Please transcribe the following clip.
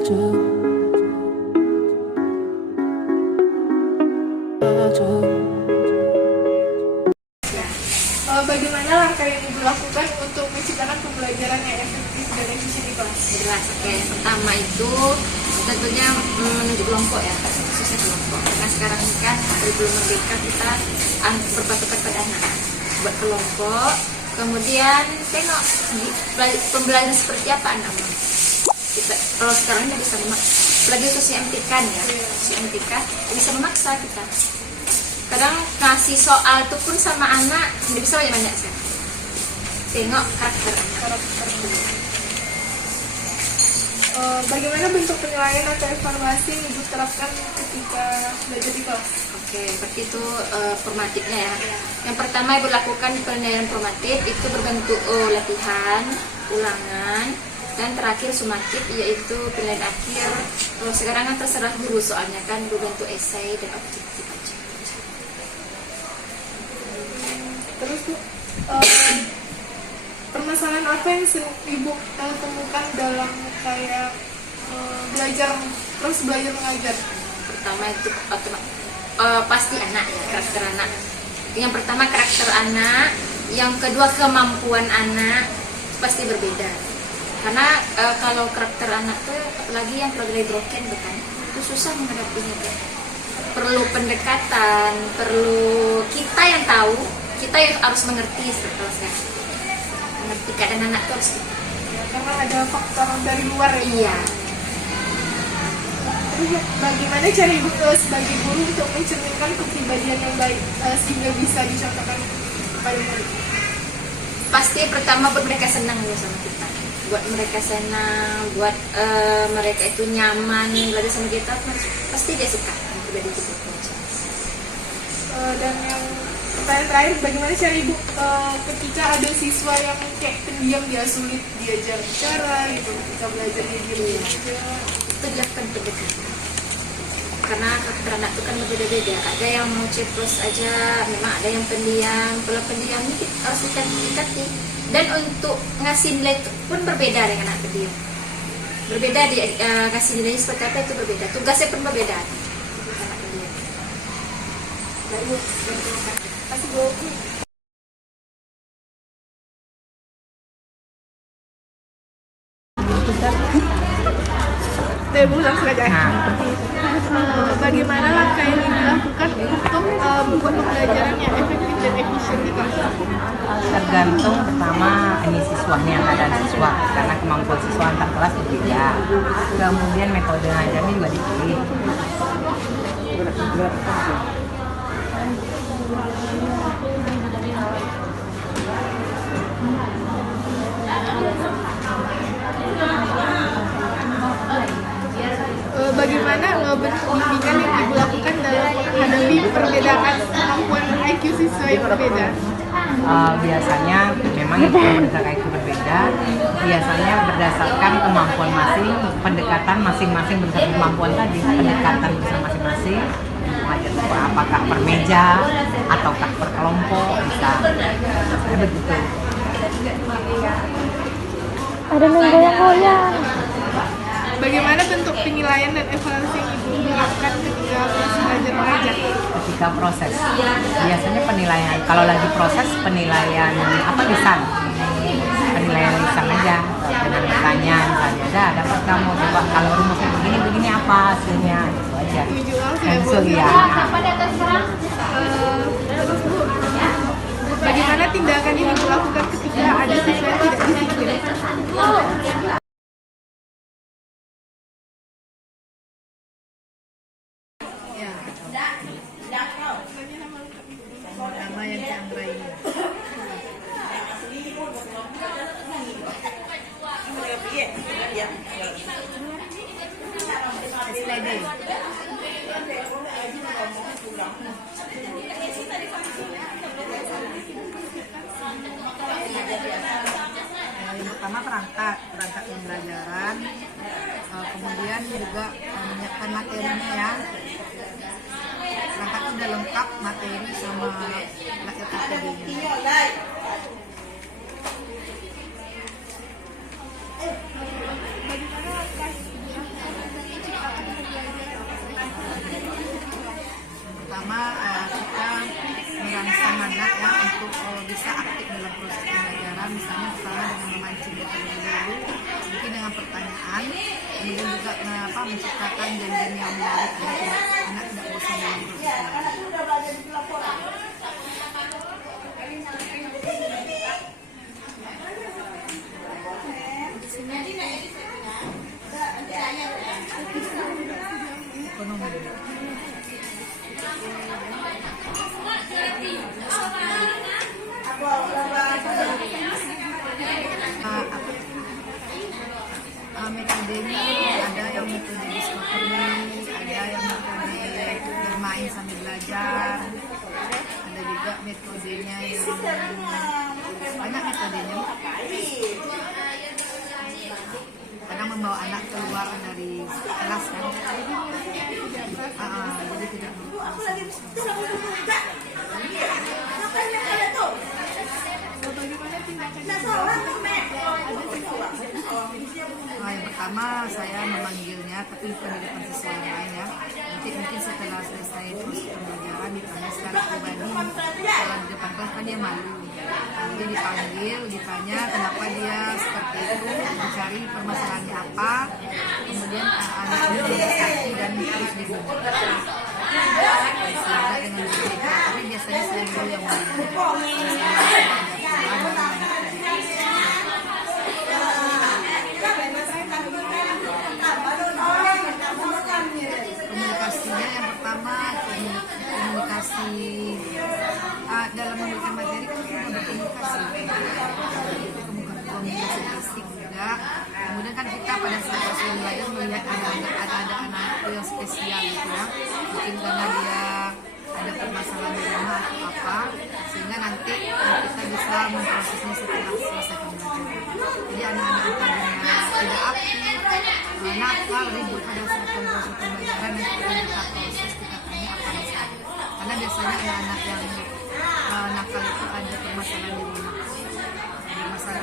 Bagaimana langkah yang Ibu lakukan untuk menciptakan pembelajaran yang efektif dan efisien di kelas? Jelas, oke. Pertama itu tentunya menunjuk kelompok ya, khususnya kelompok. Nah sekarang ini kan kurikulum merdeka kita berpatokan pada anak. Buat kelompok, kemudian tengok pembelajaran seperti apa anak mau. Kita, kalau sekarang ini bisa memaksa, apalagi sosial MTK ya, sosial MTK bisa memaksa kita. Kadang ngasih soal itu pun sama anak tidak bisa banyak sih. Tengok karakter anak. Bagaimana bentuk penilaian atau evaluasi yang Ibu terapkan ketika belajar di kelas? Oke, seperti itu formatifnya ya. Yang pertama Ibu lakukan penilaian formatif itu berbentuk latihan, ulangan, dan terakhir sumatif yaitu penilaian akhir. Kalau sekarang kan terserah guru soalnya kan berbentuk esai dan objektif aja. Terus Bu, permasalahan apa yang sering Ibu temukan dalam kayak belajar mengajar? Pertama itu pasti anak ya, karakter anak. Yang pertama karakter anak, yang kedua kemampuan anak pasti berbeda. Karena kalau karakter anak tuh apalagi yang dari broken bukan, itu susah menghadapinya tuh. Perlu pendekatan, perlu kita yang tahu, kita yang harus mengerti setelah saya. Mengerti keadaan anak tuh harus kita. Karena ada faktor dari luar ya. Iya. Terus bagaimana cara Ibu sebagai guru untuk mencerminkan kepribadian yang baik sehingga bisa dicontohkan kepada murid? Pasti pertama buat mereka senang ya sama kita. Buat mereka senang, buat mereka itu nyaman belajar sama kita, pasti dia suka dari kita. Dan yang pertanyaan terakhir, bagaimana cara Ibu ketika ada siswa yang kayak pendiam, dia sulit diajar bicara gitu, ketika belajar dia diem aja? Itu dilakukan pendekatan. Karena karakter anak itu kan berbeda-beda. Ada yang mau ceplos aja, memang ada yang pendiam. Kalau pendiam ini harus dikati. Dan untuk ngasih nilai itu pun berbeda dengan anak pendiam. Berbeda ngasih nilai seperti apa itu berbeda. Tugasnya pun berbeda. Anak pendiam. Baik Bu, terima kasih Bu. Langsung aja. Bagaimana langkah yang dilakukan untuk membuat pembelajaran yang efektif dan efisien di kelas? Tergantung pertama ini siswanya, keadaan siswa, karena kemampuan siswa antar kelas berbeda. Kemudian metode ngajarnya juga dipilih. Bagaimana bentuk bimbingan yang Ibu lakukan dalam menghadapi perbedaan kemampuan IQ siswa yang berbeda? Biasanya memang itu berdasarkan IQ berbeda, biasanya berdasarkan kemampuan pendekatan masing-masing berdasarkan kemampuan tadi, pendekatan masing-masing, apakah per meja ataukah per kelompok, bisa begitu. Ada yang goyang-goyang. Bagaimana bentuk penilaian dan evaluasi yang Ibu lakukan ketika proses belajar mengajar? Ketika proses, biasanya penilaian, kalau lagi proses penilaian lisan aja, dengan bertanya misalnya, dapat kamu coba kalau rumusnya begini apa hasilnya, gitu aja. Langsung ya Bu. Terus Bu, bagaimana tindakan yang Ibu lakukan ketika ada siswa yang tidak disiplin? Yang pertama perangkat pembelajaran, kemudian juga menyiapkan materinya ya. Perangkat udah lengkap materi sama LKPD-nya. kebersamaan, kemudian juga menciptakan janjian yang menarik ya, anak tidak bosan dalam proses. Ekonomi. Metodenya ada yang metode discovery, ada yang metode bermain sambil belajar, ada juga metodenya yang banyak metodenya. Kadang membawa anak keluar dari kelas kan, jadi tidak yang pertama saya memanggilnya, tapi bukan di depan siswa yang lain ya. Nanti mungkin setelah selesai proses pembelajaran ditanya secara pribadi. Kalau di depan kelas kan dia malu. Kemudian dipanggil, ditanya kenapa dia seperti itu, mencari permasalahannya apa. Kemudian anaknya disakiti dan terus dibungkuk. Sehingga dengan berbeda, tapi biasanya saya dulu yang komunikasinya yang pertama komunikasi dalam memberikan materi kan kita berkomunikasi fisik juga. Kemudian kan kita pada saat proses belajar melihat ada anak yang spesial gitu ya, mungkin karena dia ada permasalahan di rumah atau apa, sehingga nanti kita bisa memprosesnya setelah selesai pembelajaran. Jadi anak-anak yang tadinya tidak aktif, nakal, ribut pada saat proses pembelajaran, nanti kita proses, kita tanya apa masalah. Karena biasanya anak-anak yang nakal itu ada permasalahan di rumah, ada masalah